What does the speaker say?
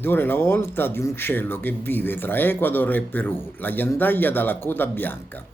Ed ora è la volta di un uccello che vive tra Ecuador e Perù, la ghiandaglia dalla coda bianca.